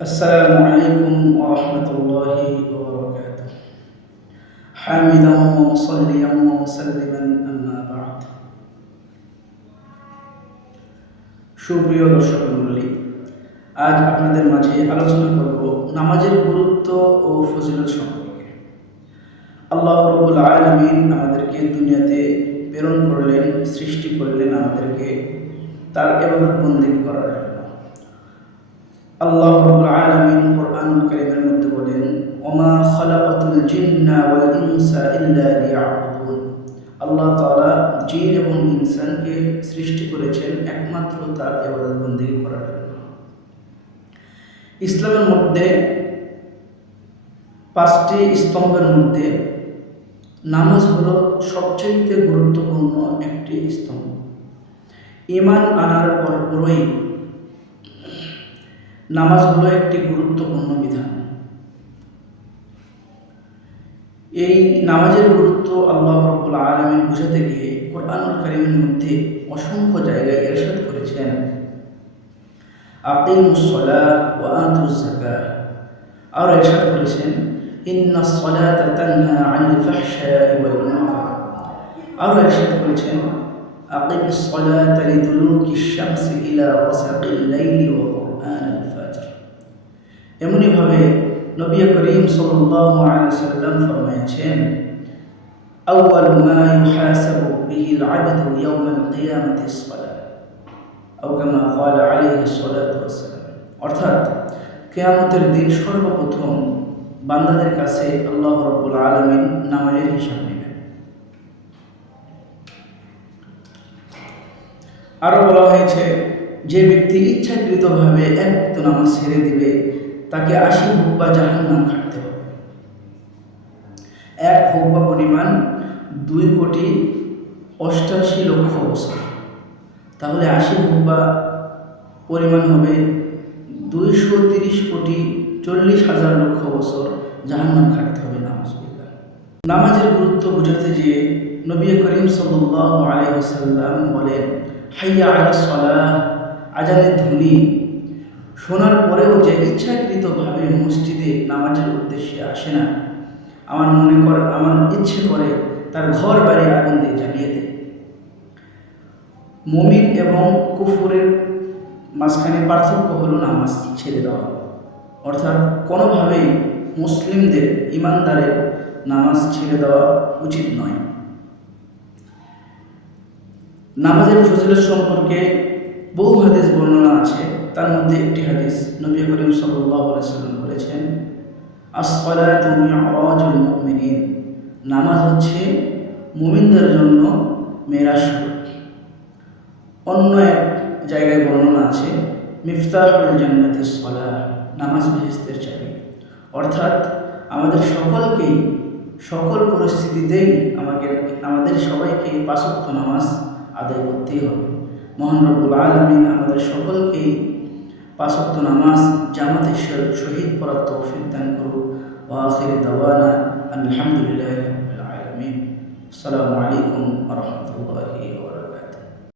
السلام عليكم ورحمة الله وبركاته. حامدا ومصليا ومسلما أما بعد. সুপ্রিয় দর্শক মণ্ডলী, আজ আপনাদের মাঝে আলোচনা করব নামাজের গুরুত্ব ও ফজিলত সম্পর্কে। আল্লাহ রাব্বুল আলামিন আমাদেরকে দুনিয়াতে প্রেরণ করলেন, সৃষ্টি করলেন আমাদেরকে তার ইবাদত বন্দেগী করার জন্য। আল্লাহ রাব্বুল আলামিন কোরআনুল কারীমের মধ্যে বলেন, ওমা খালাকাতুল জিন্না ওয়াল ইনসা ইল্লা লিয়াবুদুন। আল্লাহ তাআলা জিন এবং ইনসানকে সৃষ্টি করেছেন একমাত্র তার ইবাদত বন্দেগী করার জন্য। ইসলামের মধ্যে পাঁচটি স্তম্ভের মধ্যে নামাজ হলো সবচেয়ে গুরুত্বপূর্ণ একটি স্তম্ভ। ঈমান আনার পরপরই নামাজ হলো একটি গুরুত্বপূর্ণ বিধান। এই নামাজের গুরুত্ব আল্লাহ রাব্বুল আলামিন বুঝাতে গিয়ে কোরআনুল কারীমের মধ্যে অসংখ্য জায়গায় ইরশাদ করেছেন, আকিমুস সালাহ ওয়া আতুজ যাকাহ। আর ইরশাদ করেছেন, ইন্নাস সালাতা তানহা আনিল ফাহশাই ওয়াল মুনকার। আর ইরশাদ করেছেন, আকিমিস সালাতা লিদুলুকিশ শামসি ইলা গাসাকিল লাইলি ওয়া কুরআনাল ফাজর। এমনিভাবে নবী করিম সাল্লাল্লাহু আলাইহি ওয়াসাল্লাম ফরমায়েছেন, আউয়ালু মা ইউহাসাবু বিহিল আবদু ইয়াওমাল কিয়ামাতিস সালাহ, আও কামা ক্বালা আলাইহিস সালাতু ওয়াসসালাম। অর্থাৎ কিয়ামতের দিন সর্বপ্রথম বান্দাদের কাছে আল্লাহ রাব্বুল আলামিন নামাজের হিসাব নেবেন। আরো বলা হয়েছে, যে ব্যক্তি ইচ্ছাকৃতভাবে এক ওয়াক্ত নামাজ ছেড়ে দিবে তাকে ৮০ হুব্বা জাহান্নাম খাটতে হবে। এক হুব্বা পরিমাণ ২,৮৮,০০,০০০ বছর। তাহলে ৮০ হুব্বা পরিমাণ হবে ২৩০,৪০,০০০,০০০ বছর জাহান্নাম খাটতে হবে। নামাজের গুরুত্ব বুঝাতে যে নবী করিম সাল্লাল্লাহু আলাইহি ওয়াসাল্লাম বলেন, হাইয়া আলাস সালাহ, আজানের ধ্বনি শোনার পরেও যে ইচ্ছাকৃতভাবে মসজিদে নামাজের উদ্দেশ্যে আসে না, আমার ইচ্ছে করে তার ঘর বাড়ি আগুন দিয়ে জ্বালিয়ে দেয়। মুমিন এবং কুফরের মাঝখানে পার্থক্য হলো নামাজ ছেড়ে দেওয়া। অর্থাৎ কোনোভাবেই মুসলিমদের, ইমানদারের নামাজ ছেড়ে দেওয়া উচিত নয়। নামাজের ফজিলত সম্পর্কে বহু হাদিস বর্ণনা আছে। তার মধ্যে একটি হাদিস নবী করিম সাল্লাল্লাহু আলাইহি ওয়াসাল্লাম বলেছেন, আস-সালাতু মি'রাজুল মুমিনিন। নামাজ হচ্ছে মুমিনদের জন্য মেরাজ স্বরূপ। অন্য এক জায়গায় বর্ণনা আছে, মিফতাহুল জান্নাতিস সালাহ, নামাজ বেহেশতের চাবি। অর্থাৎ আমাদের সকলকেই, সকল পরিস্থিতিতেই আমাদের সবাইকে ৫ ওয়াক্ত নামাজ আদায় করতেই হবে। মহান রব্বুল আলামিন আমাদের সকলকেই ৫ ওয়াক্ত নামাজ জামাতের সহিত পড়ার তৌফিক দান করুক। ওয়া আখিরু দাওয়ানা আলহামদুলিল্লাহি রাব্বিল আলামিন। আসসালামু আলাইকুম ওয়া রাহমাতুল্লাহি ওয়া বারাকাতুহু।